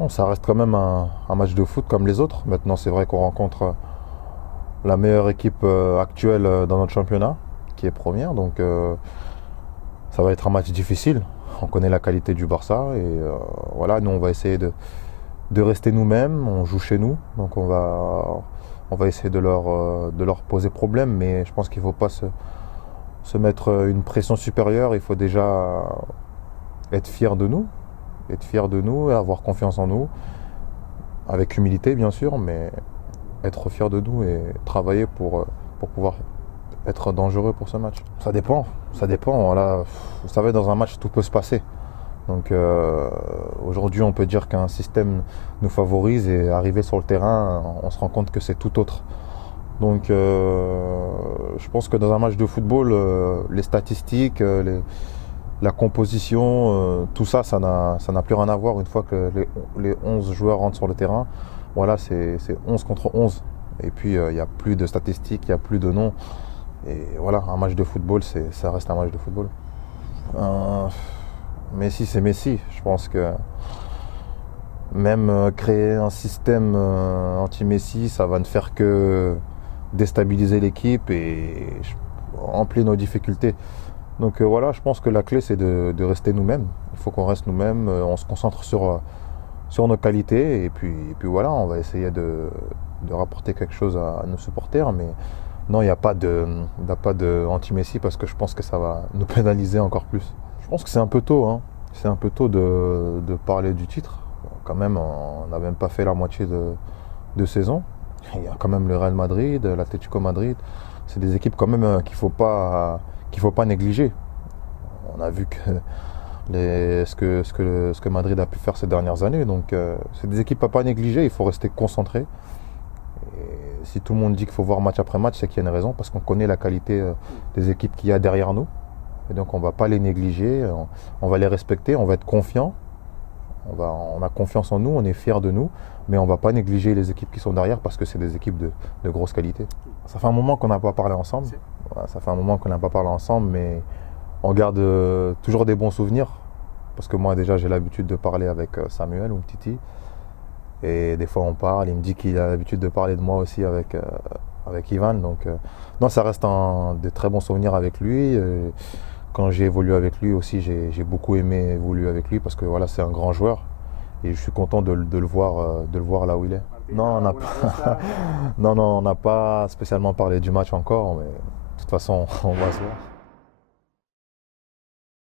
Bon, ça reste quand même un match de foot comme les autres. Maintenant, c'est vrai qu'on rencontre la meilleure équipe actuelle dans notre championnat, qui est première. Donc, ça va être un match difficile. On connaît la qualité du Barça. Et voilà, nous, on va essayer de rester nous-mêmes. On joue chez nous. Donc, on va essayer de leur poser problème. Mais je pense qu'il ne faut pas se mettre une pression supérieure. Il faut déjà être fier de nous. Être fier de nous et avoir confiance en nous. Avec humilité, bien sûr, mais être fier de nous et travailler pour pouvoir être dangereux pour ce match. Ça dépend. Voilà. Vous savez, dans un match, tout peut se passer. Donc aujourd'hui, on peut dire qu'un système nous favorise et arrivé sur le terrain, on se rend compte que c'est tout autre. Donc je pense que dans un match de football, les statistiques, la composition, tout ça, ça n'a plus rien à voir une fois que les 11 joueurs rentrent sur le terrain. Voilà, c'est 11 contre 11. Et puis, il n'y a plus de statistiques, il n'y a plus de noms. Et voilà, un match de football, ça reste un match de football. Messi, c'est Messi. Je pense que même créer un système anti-Messi, ça va ne faire que déstabiliser l'équipe et remplir nos difficultés. Donc voilà, je pense que la clé, c'est de rester nous-mêmes. Il faut qu'on reste nous-mêmes, on se concentre sur nos qualités et puis voilà, on va essayer de rapporter quelque chose à nos supporters. Mais non, il n'y a pas de anti-Messi parce que je pense que ça va nous pénaliser encore plus. Je pense que c'est un peu tôt, hein. C'est un peu tôt de parler du titre. Quand même, on n'a même pas fait la moitié de saison. Il y a quand même le Real Madrid, l'Atlético Madrid. C'est des équipes quand même qu'il ne faut pas négliger. On a vu ce que Madrid a pu faire ces dernières années. Donc c'est des équipes à ne pas négliger, il faut rester concentré. Et si tout le monde dit qu'il faut voir match après match, c'est qu'il y a une raison, parce qu'on connaît la qualité des équipes qu'il y a derrière nous. Et donc on ne va pas les négliger, on va les respecter, on va être confiant. On a confiance en nous, on est fiers de nous, mais on ne va pas négliger les équipes qui sont derrière parce que c'est des équipes de grosse qualité. Ça fait un moment qu'on n'a pas parlé ensemble. Voilà, ça fait un moment qu'on n'a pas parlé ensemble, mais on garde toujours des bons souvenirs. Parce que moi déjà j'ai l'habitude de parler avec Samuel ou Titi. Et des fois on parle, il me dit qu'il a l'habitude de parler de moi aussi avec Ivan. Donc non, ça reste de très bons souvenirs avec lui. Quand j'ai évolué avec lui aussi, j'ai beaucoup aimé évoluer avec lui parce que voilà, c'est un grand joueur et je suis content de le voir là où il est. Non, on n'a pas spécialement parlé du match encore, mais de toute façon, on va se voir.